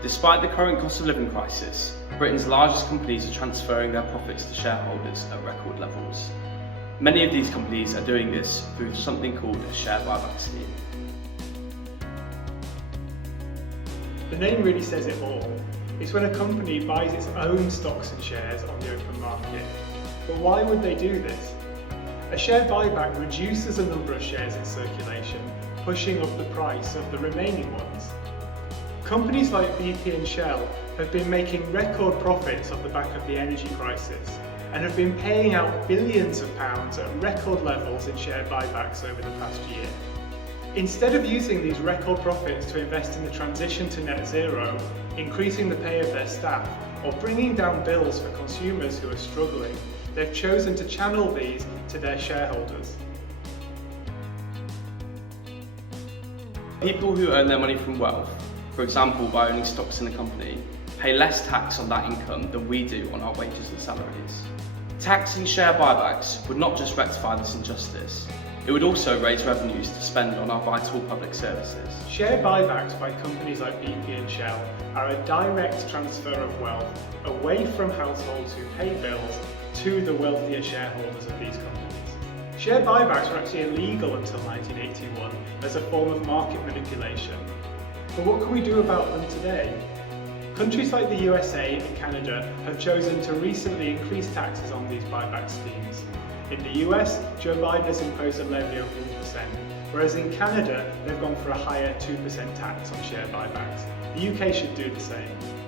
Despite the current cost of living crisis, Britain's largest companies are transferring their profits to shareholders at record levels. Many of these companies are doing this through something called a share buyback scheme. The name really says it all. It's when a company buys its own stocks and shares on the open market. But why would they do this? A share buyback reduces the number of shares in circulation, pushing up the price of the remaining ones. Companies like BP and Shell have been making record profits off the back of the energy crisis and have been paying out billions of pounds at record levels in share buybacks over the past year. Instead of using these record profits to invest in the transition to net zero, increasing the pay of their staff, or bringing down bills for consumers who are struggling, they've chosen to channel these to their shareholders. People who earn their money from wealth, for example by owning stocks in a company, pay less tax on that income than we do on our wages and salaries. Taxing share buybacks would not just rectify this injustice, it would also raise revenues to spend on our vital public services. Share buybacks by companies like BP and Shell are a direct transfer of wealth away from households who pay bills to the wealthier shareholders of these companies. Share buybacks were actually illegal until 1981 as a form of market manipulation. But what can we do about them today? Countries like the USA and Canada have chosen to recently increase taxes on these buyback schemes. In the US, Joe Biden has imposed a levy of 1%, whereas in Canada, they've gone for a higher 2% tax on share buybacks. The UK should do the same.